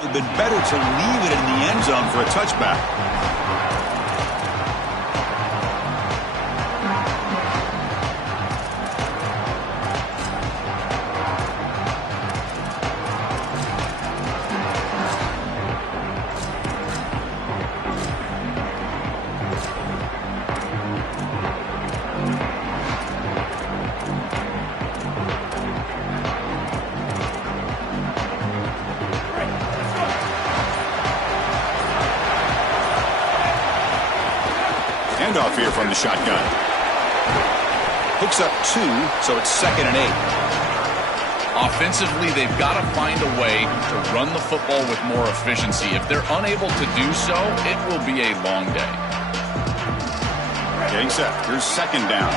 It would have been better to leave it in the end zone for a touchback. Handoff here from the shotgun. Hooks up 2, so it's 2nd and 8. Offensively, they've got to find a way to run the football with more efficiency. If they're unable to do so, it will be a long day. Getting set. Here's 2nd down.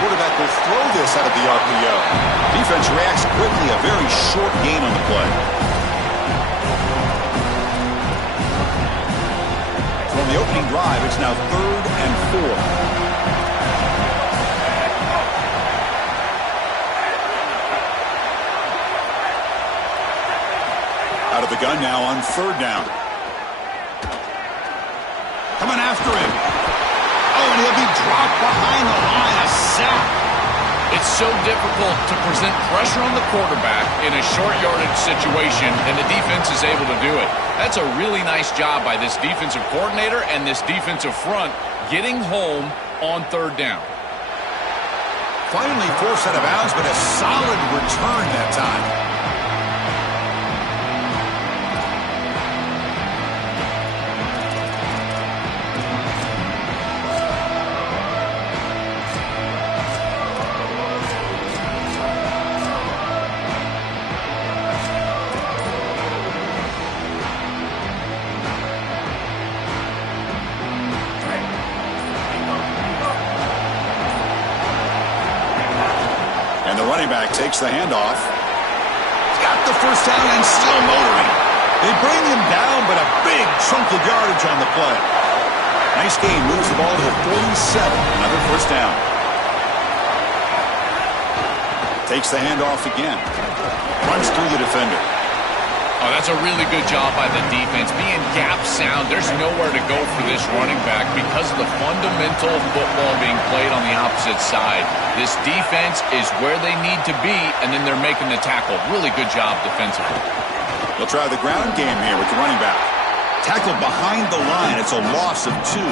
Quarterback will throw this out of the RPO. Defense reacts quickly. A very short gain on the play. From the opening drive, it's now 3rd and 4. Out of the gun now on 3rd down. Coming after him. Oh, and he'll be dropped behind the line. A sack. It's so difficult to present pressure on the quarterback in a short yardage situation, and the defense is able to do it. That's a really nice job by this defensive coordinator and this defensive front getting home on 3rd down. Finally forced out of bounds, but a solid return that time. And the running back takes the handoff. He's got the first down and still motoring. They bring him down, but a big chunk of yardage on the play. Nice game. Moves the ball to the 47. Another first down. Takes the handoff again. Runs through the defender. Oh, that's a really good job by the defense. Being gap sound, there's nowhere to go for this running back because of the fundamental football being played on the opposite side. This defense is where they need to be, and then they're making the tackle. Really good job defensively. They'll try the ground game here with the running back. Tackled behind the line. It's a loss of 2.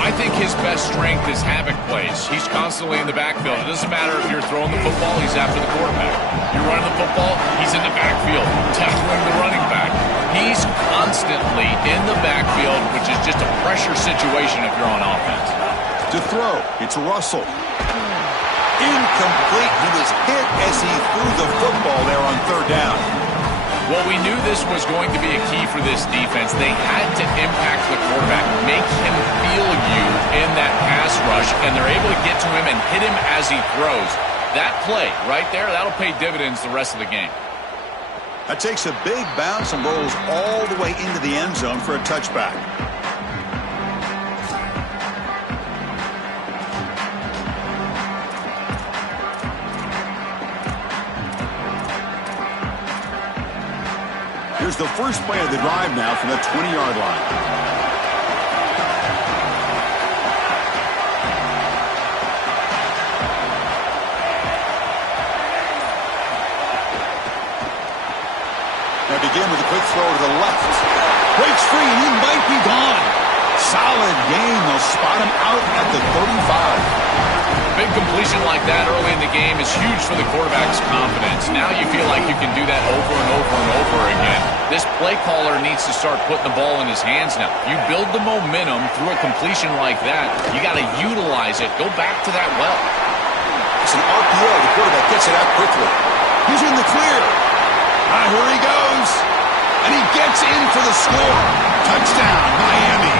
I think his best strength is havoc plays. He's constantly in the backfield. It doesn't matter if you're throwing the football, he's after the quarterback. You're running the football, he's in the backfield, tackling the running back. He's constantly in the backfield, which is just a pressure situation if you're on offense. To throw, it's Russell. Incomplete. He was hit as he threw the football there on 3rd down. Well, we knew this was going to be a key for this defense. They had to impact the quarterback, make him feel you in that pass rush, and they're able to get to him and hit him as he throws. That play right there, that'll pay dividends the rest of the game. That takes a big bounce and rolls all the way into the end zone for a touchback. Here's the first play of the drive now from the 20-yard line. They begin with a quick throw to the left. Breaks free, and he might be gone. Solid gain. They'll spot him out at the 35. Big completion like that early in the game is huge for the quarterback's confidence. Now you feel like you can do that over and over and over again. This play caller needs to start putting the ball in his hands now. You build the momentum through a completion like that, you got to utilize it. Go back to that well. It's an RPO. The quarterback gets it out quickly. He's in the clear. Here he goes. And he gets in for the score. Touchdown, Miami.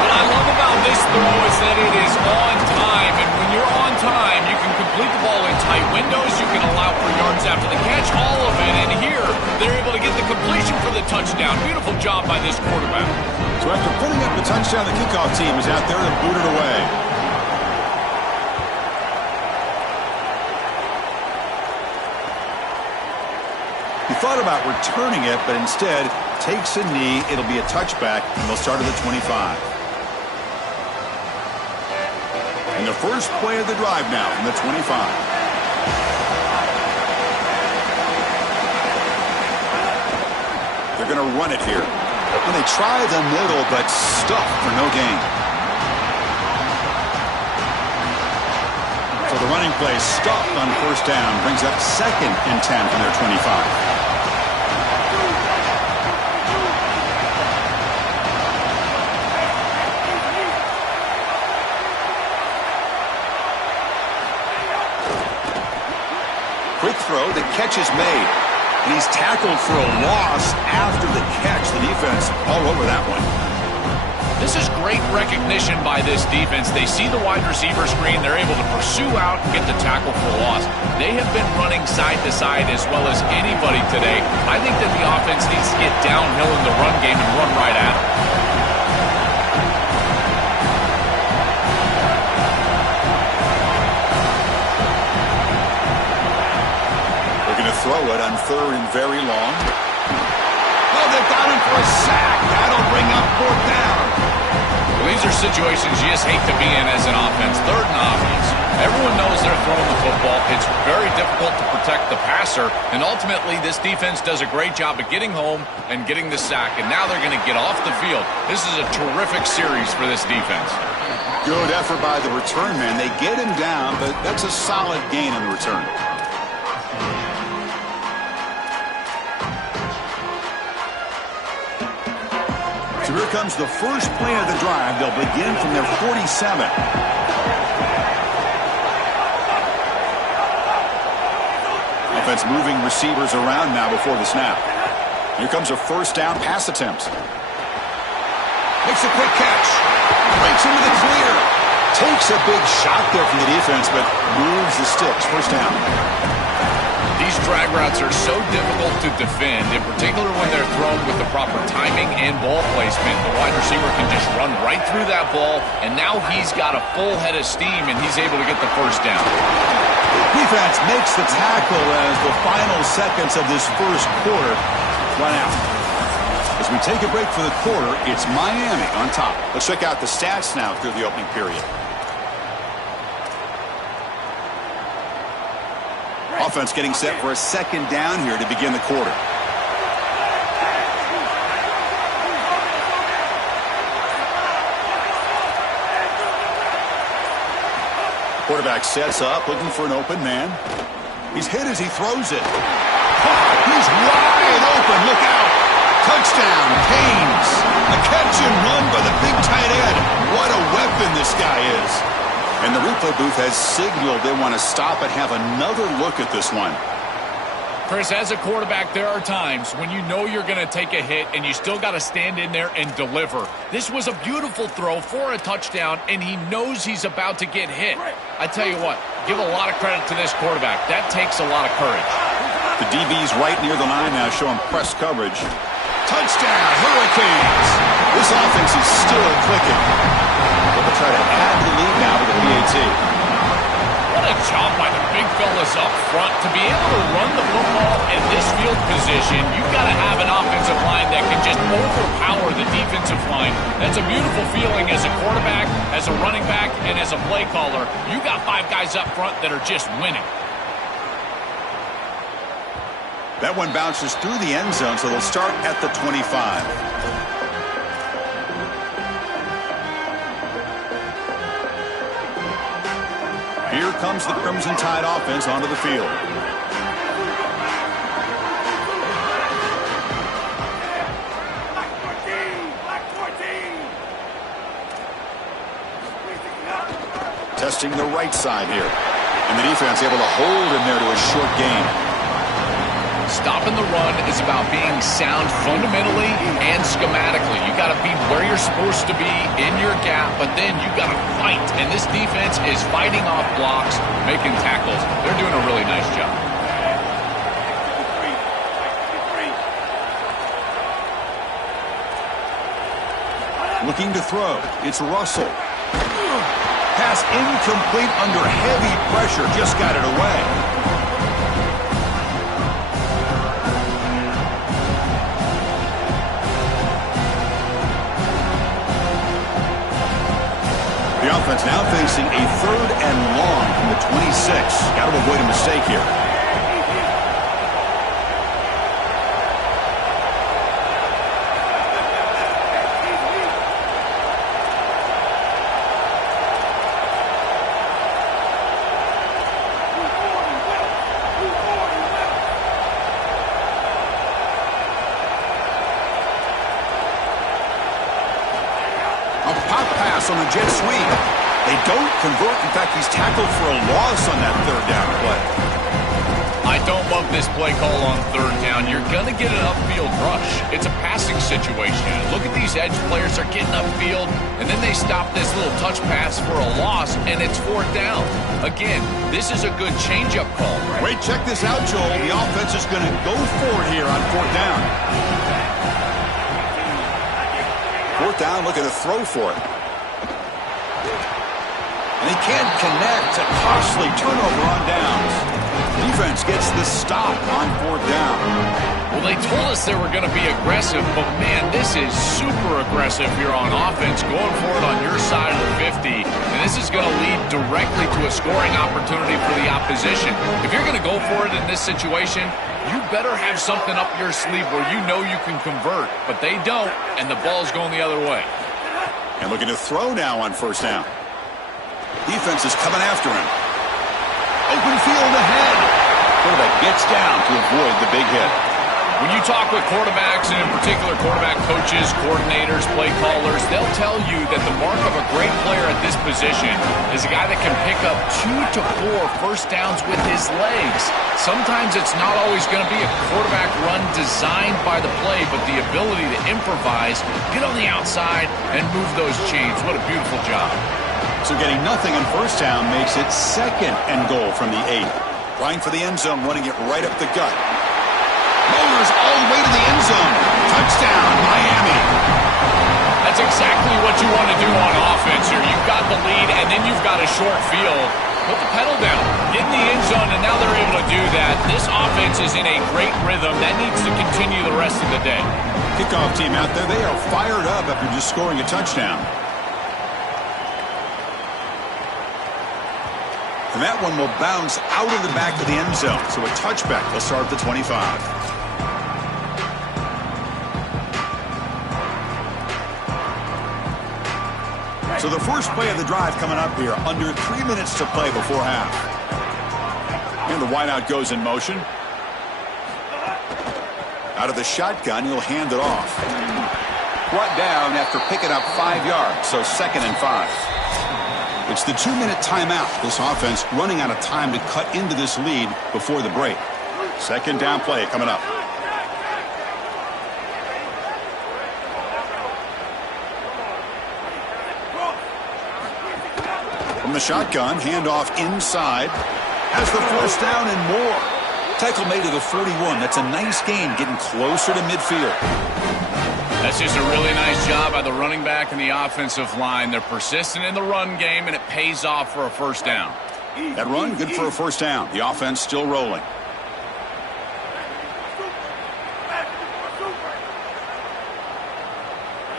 What I love about this throw is that it is on time, and when you're on time, you can complete the ball in tight windows, you can allow for yards after the catch, all of it, and here, touchdown. Beautiful job by this quarterback. So after putting up the touchdown, the kickoff team is out there to boot it away. He thought about returning it, but instead takes a knee. It'll be a touchback, and they'll start at the 25. And the first play of the drive now from the 25. They're going to run it here. And they try the middle, but stuffed for no gain. So the running play stuffed on first down. Brings up 2nd and 10 from their 25. Quick throw, the catch is made. And he's tackled for a loss after the catch. The defense all over that one. This is great recognition by this defense. They see the wide receiver screen. They're able to pursue out and get the tackle for a loss. They have been running side to side as well as anybody today. I think that the offense needs to get downhill in the run game and run right at it. Throw it on 3rd and very long. Oh, they've got him for a sack. That'll bring up 4th down. Well, these are situations you just hate to be in as an offense. 3rd and offense. Everyone knows they're throwing the football. It's very difficult to protect the passer, and ultimately this defense does a great job of getting home and getting the sack, and now they're going to get off the field. This is a terrific series for this defense. Good effort by the return man. They get him down, but that's a solid gain on the return. So here comes the first play of the drive. They'll begin from their 47. Offense moving receivers around now before the snap. Here comes a first down pass attempt. Makes a quick catch. Breaks into the clear. Takes a big shot there from the defense, but moves the sticks. First down. These drag routes are so difficult to defend, in particular when they're thrown with the proper timing and ball placement. The wide receiver can just run right through that ball, and now he's got a full head of steam, and he's able to get the first down. Defense makes the tackle as the final seconds of this first quarter run out. As we take a break for the quarter, it's Miami on top. Let's check out the stats now through the opening period. Offense getting set for a second down here to begin the quarter. Quarterback sets up, looking for an open man. He's hit as he throws it. He's wide open. Look out. Touchdown, Canes. A catch and run by the big tight end. What a weapon this guy is. And the replay booth has signaled they want to stop and have another look at this one. Chris, as a quarterback, there are times when you know you're going to take a hit and you still got to stand in there and deliver. This was a beautiful throw for a touchdown, and he knows he's about to get hit. I tell you what, give a lot of credit to this quarterback. That takes a lot of courage. The DB's right near the line now, showing press coverage. Touchdown, Hurricanes! This offense is still clicking. They'll try to add the lead now to the PAT. What a job by the big fellas up front. To be able to run the football in this field position, you've got to have an offensive line that can just overpower the defensive line. That's a beautiful feeling as a quarterback, as a running back, and as a play caller. You got 5 guys up front that are just winning. That one bounces through the end zone, so they'll start at the 25. Here comes the Crimson Tide offense onto the field. Testing the right side here. And the defense able to hold him there to a short gain. Stopping the run is about being sound fundamentally and schematically. You got to be where you're supposed to be in your gap, but then you got to fight. And this defense is fighting off blocks, making tackles. They're doing a really nice job. Looking to throw. It's Russell. Pass incomplete under heavy pressure. Just got it away. The offense now facing a 3rd and long from the 26. Got to avoid a mistake here. On the jet sweep. They don't convert. In fact, he's tackled for a loss on that 3rd down play. I don't love this play call on 3rd down. You're going to get an upfield rush. It's a passing situation. Look at these edge players are getting upfield, and then they stop this little touch pass for a loss, and it's 4th down. Again, this is a good change-up call. Wait, check this out, Joel. The offense is going to go for it here on 4th down. 4th down, looking to throw for it. And he can't connect. A costly turnover on downs. Defense gets the stop on 4th down. Well, they told us they were going to be aggressive, but, man, this is super aggressive here on offense, going for it on your side of the 50. And this is going to lead directly to a scoring opportunity for the opposition. If you're going to go for it in this situation, you better have something up your sleeve where you know you can convert. But they don't, and the ball's going the other way. And looking to throw now on 1st down. Defense is coming after him. Open field ahead. Quarterback gets down to avoid the big hit. When you talk with quarterbacks, and in particular quarterback coaches, coordinators, play callers, they'll tell you that the mark of a great player at this position is a guy that can pick up 2 to 4 first downs with his legs. Sometimes it's not always going to be a quarterback run designed by the play, but the ability to improvise, get on the outside, and move those chains. What a beautiful job. So getting nothing on 1st down makes it 2nd and goal from the 8. Trying for the end zone, running it right up the gut. Motors all the way to the end zone. Touchdown, Miami. That's exactly what you want to do on offense here. You've got the lead, and then you've got a short field. Put the pedal down. Get in the end zone, and now they're able to do that. This offense is in a great rhythm. That needs to continue the rest of the day. Kickoff team out there, they are fired up after just scoring a touchdown. And that one will bounce out of the back of the end zone. So a touchback will start at the 25. So the first play of the drive coming up here. Under 3 minutes to play before half. And the wideout goes in motion. Out of the shotgun, he'll hand it off. Brought down after picking up 5 yards. So 2nd and 5. It's the 2-minute timeout. This offense running out of time to cut into this lead before the break. 2nd down play coming up. From the shotgun, handoff inside. Has the 1st down and more. Tackle made to the 41. That's a nice gain, getting closer to midfield. That's just a really nice job by the running back and the offensive line. They're persistent in the run game, and it pays off for a 1st down. That run, good for a 1st down. The offense still rolling.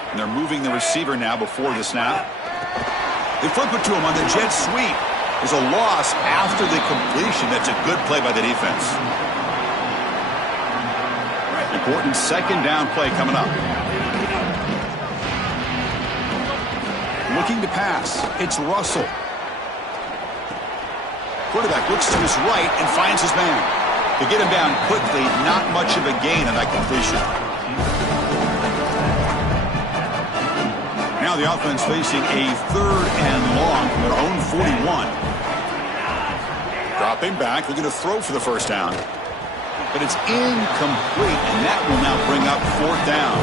And they're moving the receiver now before the snap. They flip it to him on the jet sweep. There's a loss after the completion. That's a good play by the defense. Important 2nd down play coming up. Looking to pass. It's Russell. Quarterback looks to his right and finds his man. To get him down quickly, not much of a gain on that completion. Now the offense facing a 3rd and long from their own 41. Dropping back, looking to throw for the 1st down. But it's incomplete, and that will now bring up 4th down.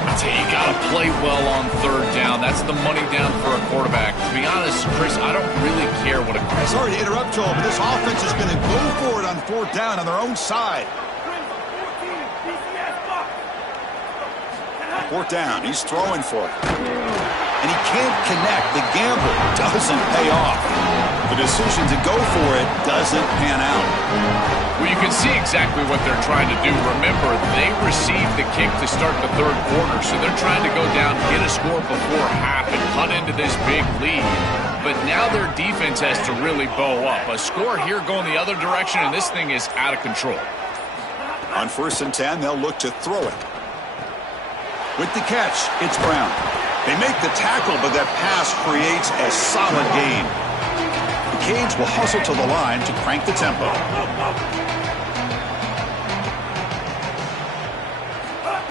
I tell you, you got to play well on 3rd down. That's the money down for a quarterback. To be honest, Chris, I don't really care what a... Sorry to interrupt, Joel, but this offense is going to go for it on 4th down on their own side. 4th down. He's throwing for it. And he can't connect. The gamble doesn't pay off. The decision to go for it doesn't pan out. Well, you can see exactly what they're trying to do. Remember, they received the kick to start the 3rd quarter, so they're trying to go down, get a score before half, and cut into this big lead. But now their defense has to really bow up. A score here going the other direction, and this thing is out of control. On 1st and 10, they'll look to throw it. With the catch, it's Brown. They make the tackle, but that pass creates a solid gain. The Canes will hustle to the line to crank the tempo.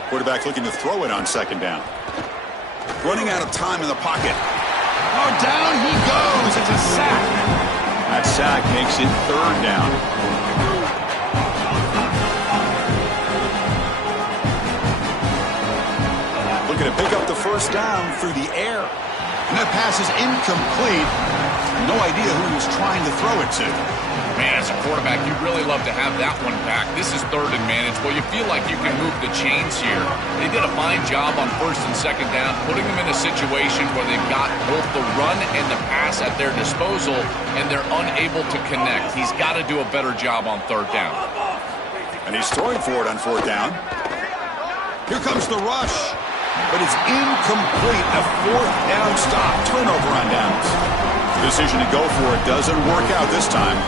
Quarterback looking to throw it on 2nd down. Running out of time in the pocket. Oh, down he goes. It's a sack. That sack makes it 3rd down. Looking to pick up the 1st down through the air. And that pass is incomplete. No idea who he was trying to throw it to. Man, as a quarterback, you really love to have that one back. This is 3rd and managed. Well, you feel like you can move the chains here. They did a fine job on 1st and 2nd down, putting them in a situation where they've got both the run and the pass at their disposal, and they're unable to connect. He's got to do a better job on 3rd down. And he's throwing for it on 4th down. Here comes the rush. But it's incomplete. A 4th down stop. Turnover on downs. The decision to go for it doesn't work out this time.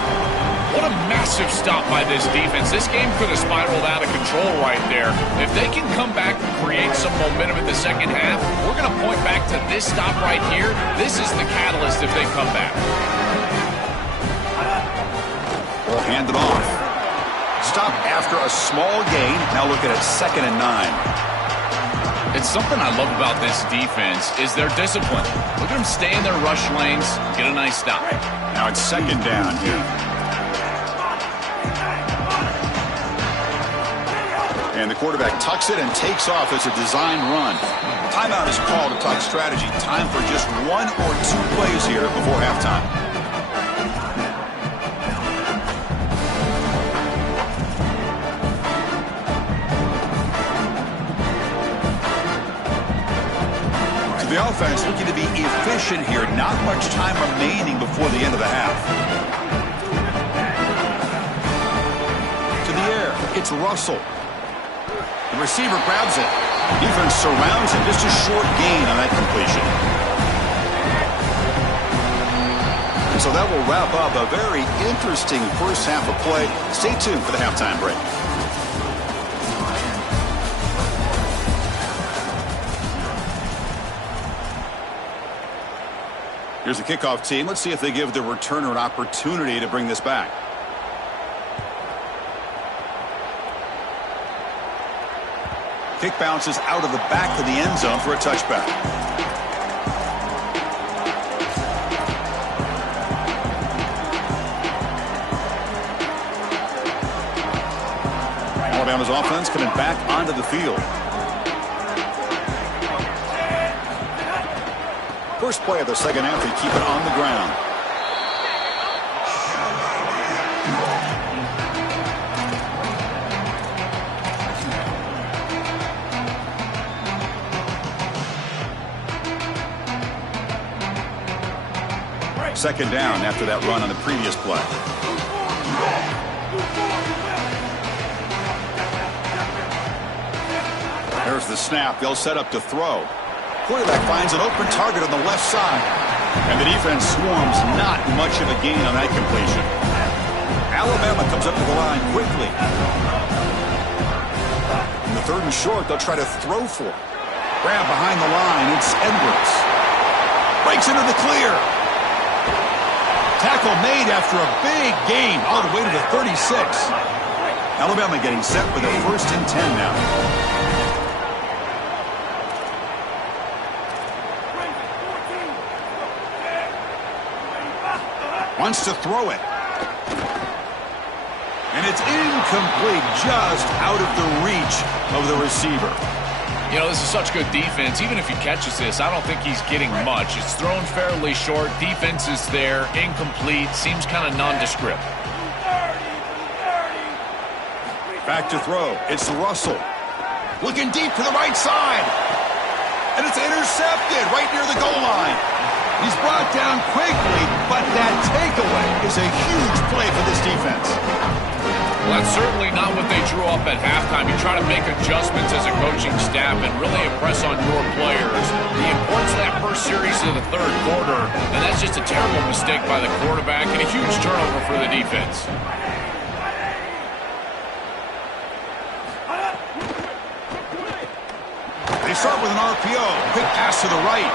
What a massive stop by this defense. This game could have spiraled out of control right there. If they can come back and create some momentum in the 2nd half, we're going to point back to this stop right here. This is the catalyst if they come back. We'll hand it off. Stop after a small gain. Now look at it, 2nd and 9. It's something I love about this defense is their discipline. Look at them stay in their rush lanes, get a nice stop. Now it's 2nd down here. And the quarterback tucks it and takes off as a design run. Timeout is called to talk strategy. Time for just 1 or 2 plays here before halftime. The offense looking to be efficient here. Not much time remaining before the end of the half. To the air. It's Russell. The receiver grabs it. Defense surrounds him. Just a short gain on that completion. And so that will wrap up a very interesting 1st half of play. Stay tuned for the halftime break. Here's the kickoff team. Let's see if they give the returner an opportunity to bring this back. Kick bounces out of the back of the end zone for a touchback. Alabama's offense coming back onto the field. First play of the 2nd half, they keep it on the ground. Second down after that run on the previous play. There's the snap. They'll set up to throw. Quarterback finds an open target on the left side. And the defense swarms. Not much of a gain on that completion. Alabama comes up to the line quickly. In the 3rd and short, they'll try to throw for it. Grab behind the line. It's Edwards. Breaks into the clear. Tackle made after a big gain all the way to the 36. Alabama getting set for their 1st and 10 now. Wants to throw it. And it's incomplete, just out of the reach of the receiver. You know, this is such good defense. Even if he catches this, I don't think he's getting much. It's thrown fairly short. Defense is there. Incomplete. Seems kind of nondescript. Back to throw. It's Russell. Looking deep to the right side. And it's intercepted right near the goal line. He's brought down quickly, but that takeaway is a huge play for this defense. Well, that's certainly not what they drew up at halftime. You try to make adjustments as a coaching staff and really impress on your players. The importance of that first series of the third quarter, and that's just a terrible mistake by the quarterback and a huge turnover for the defense. They start with an RPO. Quick pass to the right.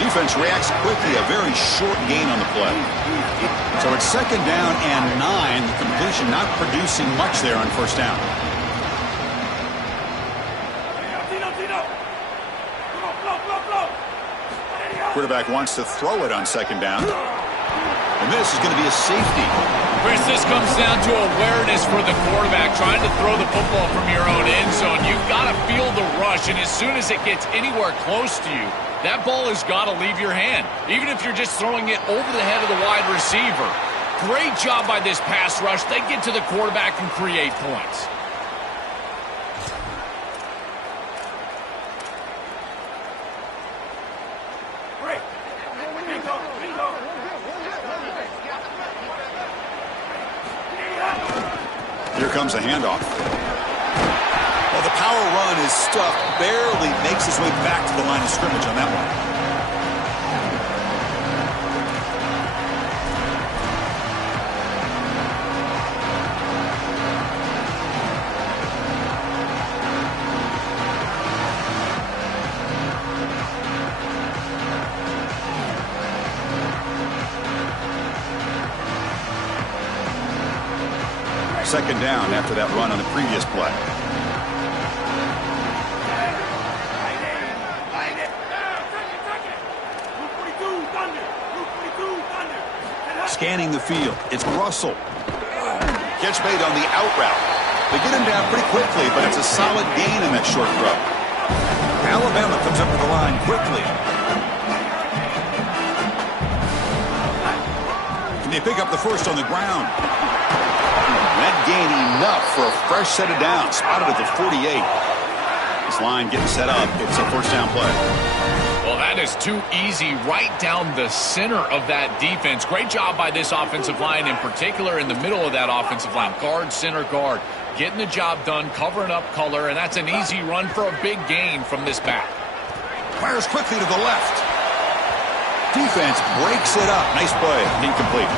Defense reacts quickly. A very short gain on the play. So it's 2nd down and 9. The completion not producing much there on first down. Quarterback wants to throw it on 2nd down. And this is going to be a safety. Chris, this comes down to awareness for the quarterback, trying to throw the football from your own end zone. You've got to feel the rush, and as soon as it gets anywhere close to you, that ball has got to leave your hand, even if you're just throwing it over the head of the wide receiver. Great job by this pass rush. They get to the quarterback and create points. Here comes a handoff. Well, the power run is stuffed, barely makes his way back to the line of scrimmage on that one. Second down after that run on the previous play. Scanning the field. It's Russell. Catch made on the out route. They get him down pretty quickly, but it's a solid gain in that short throw. Alabama comes up to the line quickly. Can they pick up the first on the ground? That gain enough for a fresh set of downs. Spotted at the 48. This line getting set up. It's a first down play. Well, that is too easy right down the center of that defense. Great job by this offensive line, in particular in the middle of that offensive line. Guard, center, guard. Getting the job done, covering up color, and that's an easy run for a big gain from this back. Fires quickly to the left. Defense breaks it up. Nice play. Incomplete.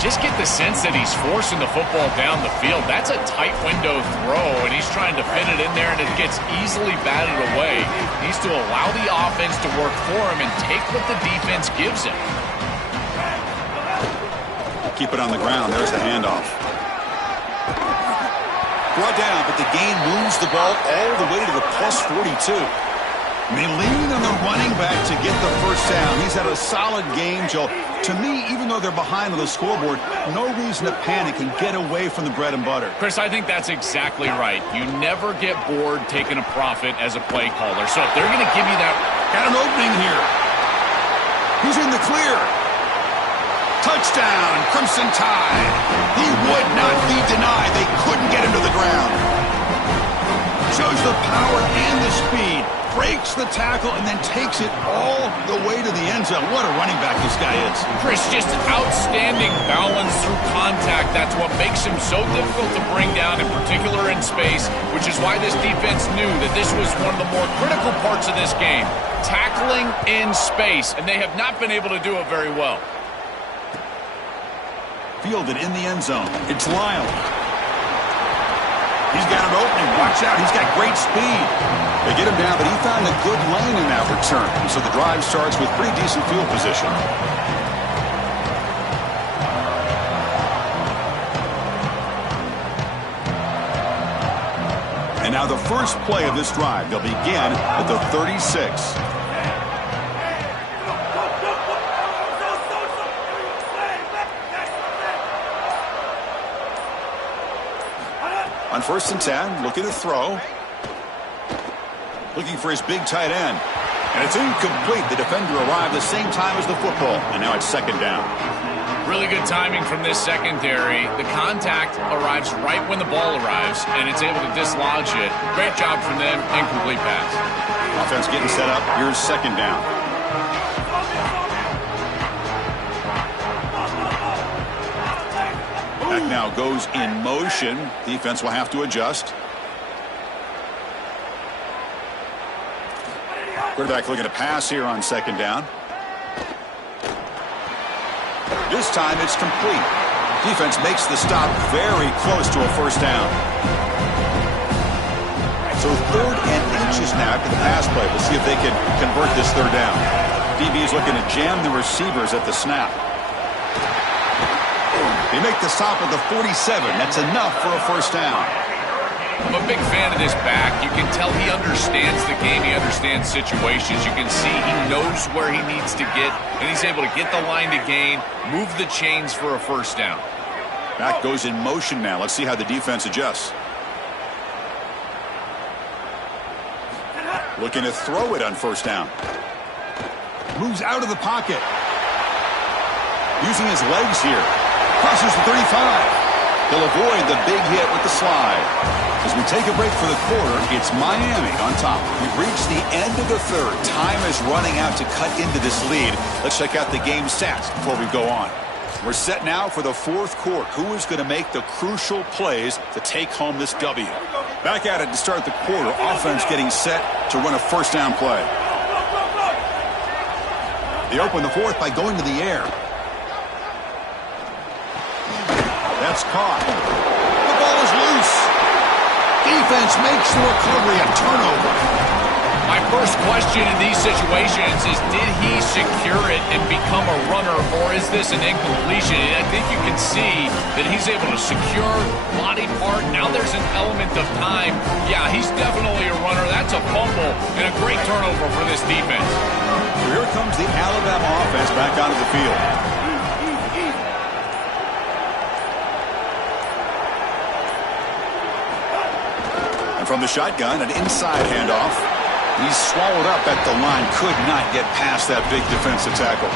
Just get the sense that he's forcing the football down the field. That's a tight window throw, and he's trying to fit it in there, and it gets easily batted away. He needs to allow the offense to work for him and take what the defense gives him. Keep it on the ground. There's the handoff. Brought down, but the gain moves the ball all the way to the plus 42. And they lean on the running back to get the first down. He's had a solid game, Joe. To me, even though they're behind on the scoreboard, no reason to panic and get away from the bread and butter. Chris, I think that's exactly right. You never get bored taking a profit as a play caller. So if they're going to give you that... Got an opening here. He's in the clear. Touchdown, Crimson Tide. He would not be denied. They couldn't get him to the ground. Shows the power and the speed. Breaks the tackle and then takes it all the way to the end zone. What a running back this guy is. Chris, just outstanding balance through contact. That's what makes him so difficult to bring down, in particular in space, which is why this defense knew that this was one of the more critical parts of this game. Tackling in space, and they have not been able to do it very well. Fielded in the end zone. It's Lyle. He's got an opening. Watch out. He's got great speed. They get him down, but he found a good lane in that return. So the drive starts with pretty decent field position. And now the first play of this drive. They'll begin at the 36. On 1st and 10, looking to throw. Looking for his big tight end. And it's incomplete. The defender arrived the same time as the football. And now it's 2nd down. Really good timing from this secondary. The contact arrives right when the ball arrives, and it's able to dislodge it. Great job from them. Incomplete pass. Offense getting set up. Here's second down. Back now goes in motion. Defense will have to adjust. Quarterback looking to pass here on second down. This time it's complete. Defense makes the stop very close to a first down. So 3rd and inches now after the pass play. We'll see if they can convert this third down. DB is looking to jam the receivers at the snap. They make the stop at the 47. That's enough for a first down. I'm a big fan of this back. You can tell he understands the game. He understands situations. You can see he knows where he needs to get, and he's able to get the line to gain, move the chains for a first down. Back goes in motion now. Let's see how the defense adjusts. Looking to throw it on first down. Moves out of the pocket. Using his legs here. Crosses the 35. He'll avoid the big hit with the slide. As we take a break for the quarter, it's Miami on top. We've reached the end of the third. Time is running out to cut into this lead. Let's check out the game stats before we go on. We're set now for the fourth quarter. Who is going to make the crucial plays to take home this W? Back at it to start the quarter. Offense getting set to run a first down play. They open the fourth by going to the air. That's caught. The ball is loose. Defense makes the recovery a turnover. My first question in these situations is, did he secure it and become a runner, or is this an incompletion? And I think you can see that he's able to secure body part. Now there's an element of time. Yeah, he's definitely a runner. That's a fumble and a great turnover for this defense. Here comes the Alabama offense back onto the field. From the shotgun, an inside handoff. He's swallowed up at the line. Could not get past that big defensive tackle.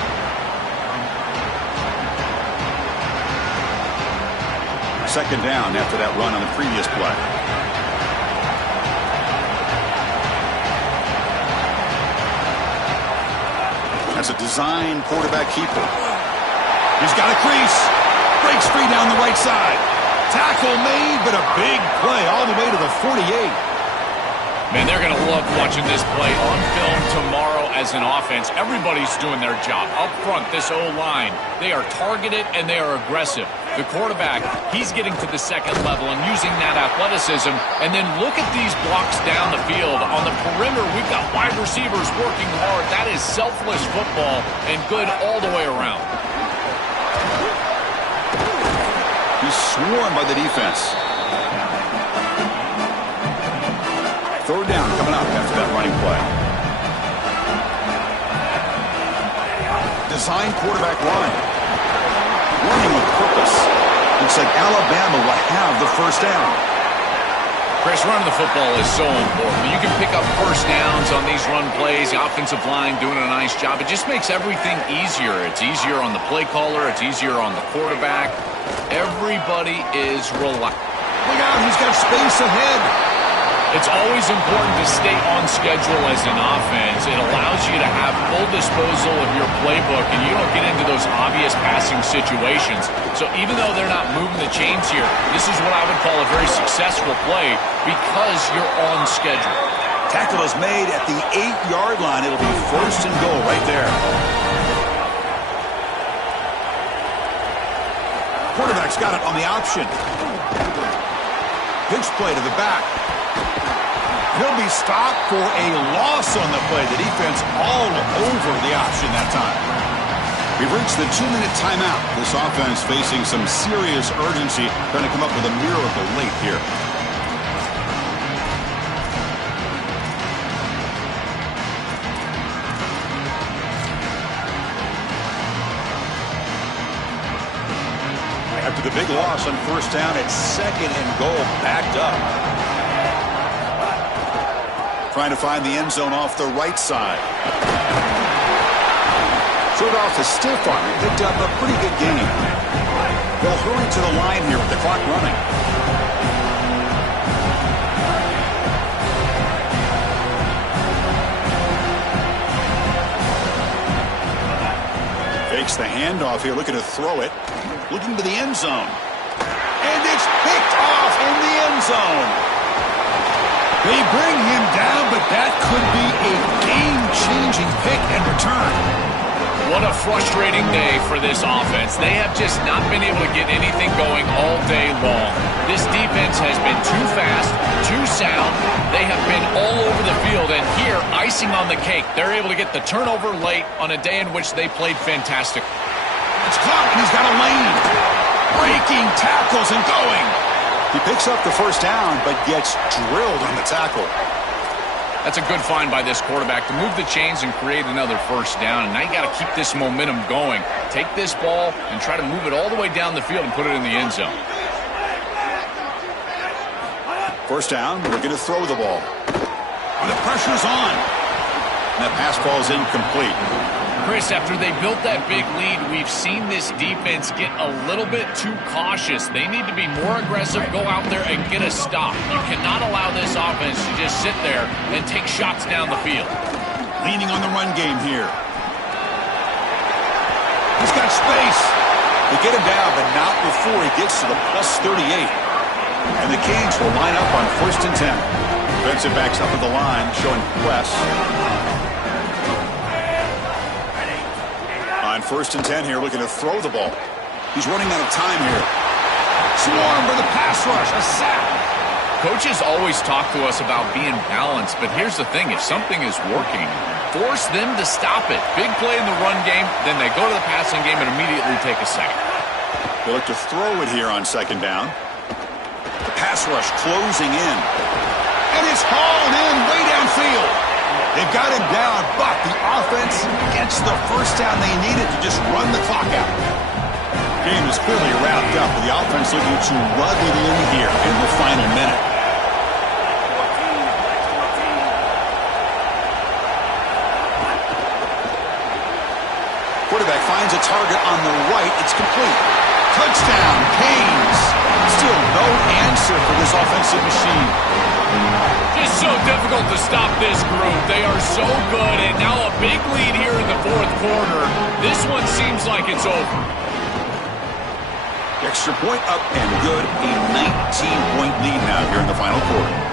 Second down after that run on the previous play. That's a design quarterback keeper. He's got a crease. Breaks free down the right side. Tackle made, but a big play all the way to the 48. Man, they're going to love watching this play on film tomorrow as an offense. Everybody's doing their job. Up front, this O-line, they are targeted and they are aggressive. The quarterback, he's getting to the second level and using that athleticism. And then look at these blocks down the field. On the perimeter, we've got wide receivers working hard. That is selfless football and good all the way around. He's swarmed by the defense. Third down coming up after that running play. Design quarterback line. Running with purpose. Looks like Alabama will have the first down. Chris, running the football is so important. You can pick up first downs on these run plays. The offensive line doing a nice job. It just makes everything easier. It's easier on the play caller. It's easier on the quarterback. Everybody is relaxed. Look out, he's got space ahead. It's always important to stay on schedule as an offense. It allows you to have full disposal of your playbook, and you don't get into those obvious passing situations. So even though they're not moving the chains here, this is what I would call a very successful play because you're on schedule. Tackle is made at the 8-yard line. It'll be first and goal right there. Quarterback's got it on the option. Pitch play to the back. He'll be stopped for a loss on the play. The defense all over the option that time. We've reached the 2-minute timeout. This offense facing some serious urgency, trying to come up with a miracle late here. After the big loss on first down, it's second and goal, backed up. Trying to find the end zone off the right side. Threw it off the stiff arm. He picked up a pretty good game. They'll hurry to the line here with the clock running. Fakes the handoff here, looking to throw it. Looking to the end zone. And it's picked off in the end zone. They bring him down, but that could be a game-changing pick and return. What a frustrating day for this offense. They have just not been able to get anything going all day long. This defense has been too fast, too sound. They have been all over the field, and here, icing on the cake, they're able to get the turnover late on a day in which they played fantastic. It's caught, and he's got a lane. Breaking tackles and going. He picks up the first down, but gets drilled on the tackle. That's a good find by this quarterback to move the chains and create another first down. And now you got to keep this momentum going. Take this ball and try to move it all the way down the field and put it in the end zone. First down, we're going to throw the ball. And the pressure's on. And that pass ball is incomplete. Chris, after they built that big lead, we've seen this defense get a little bit too cautious. They need to be more aggressive, go out there and get a stop. You cannot allow this offense to just sit there and take shots down the field. Leaning on the run game here. He's got space. They get him down, but not before he gets to the plus 38. And the Canes will line up on 1st and 10. Defensive backs up at the line, showing press. On 1st and 10 here, looking to throw the ball. He's running out of time here. Swarm for the pass rush, a sack. Coaches always talk to us about being balanced, but here's the thing. If something is working, force them to stop it. Big play in the run game, then they go to the passing game and immediately take a sack. They look to throw it here on 2nd down. The pass rush closing in. And it's hauled in way downfield. They've got him down, but the offense gets the first down they needed to just run the clock out. Game is clearly wrapped up with the offense looking to run it in here in the final minute. Quarterback finds a target on the right. It's complete. Touchdown, Canes. Still no answer for this offensive machine. It's so difficult to stop this group. They are so good, and now a big lead here in the 4th quarter. This one seems like it's over. Extra point up and good. A 19-point lead now here in the final quarter.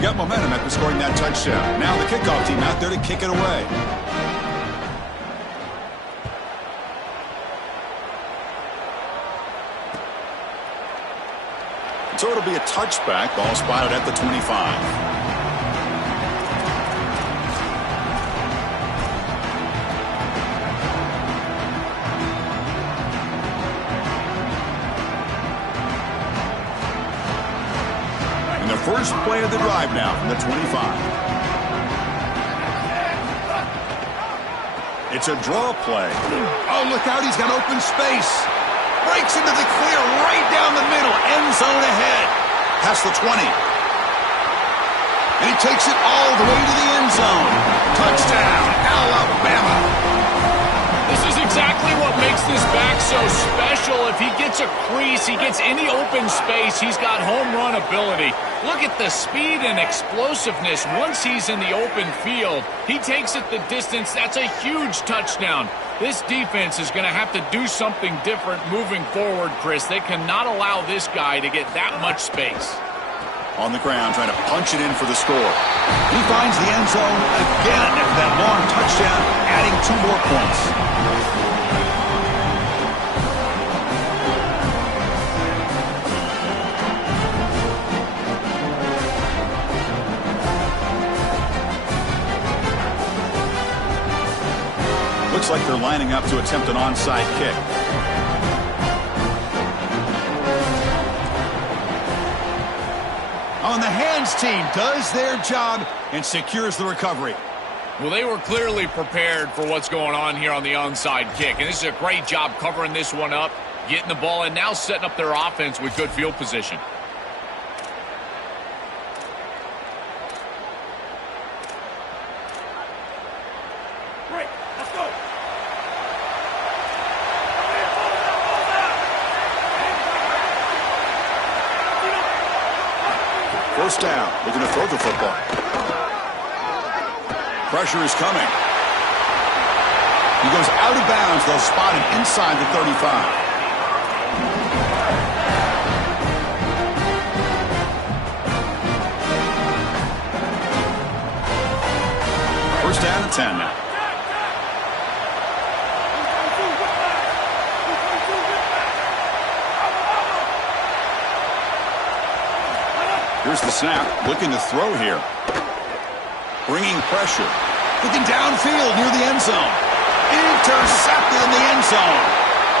Got momentum after scoring that touchdown. Now the kickoff team out there to kick it away. So it'll be a touchback. Ball spotted at the 25. First play of the drive now from the 25. It's a draw play. Oh, look out. He's got open space. Breaks into the clear right down the middle. End zone ahead. Past the 20. And he takes it all the way to the end zone. Touchdown, Alabama. This is exactly what makes this back so special. If he gets a crease, he gets any open space, he's got home run ability. Look at the speed and explosiveness once he's in the open field. He takes it the distance. That's a huge touchdown. This defense is going to have to do something different moving forward, Chris. They cannot allow this guy to get that much space. On the ground, trying to punch it in for the score. He finds the end zone again after that long touchdown, adding 2 more points. Looks like they're lining up to attempt an onside kick. On the hands team does their job and secures the recovery. Well, they were clearly prepared for what's going on here on the onside kick. And this is a great job covering this one up, getting the ball, and now setting up their offense with good field position. First down. Looking to throw the football. Pressure is coming. He goes out of bounds. They'll spot him inside the 35. First down and 10 now. Here's the snap. Looking to throw here. Bringing pressure. Looking downfield near the end zone. Intercepted in the end zone.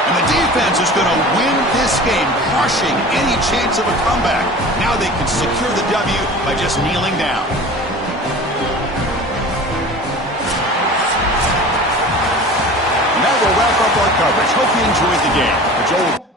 And the defense is going to win this game, crushing any chance of a comeback. Now they can secure the W by just kneeling down. And that will wrap up our coverage. Hope you enjoyed the game. Joel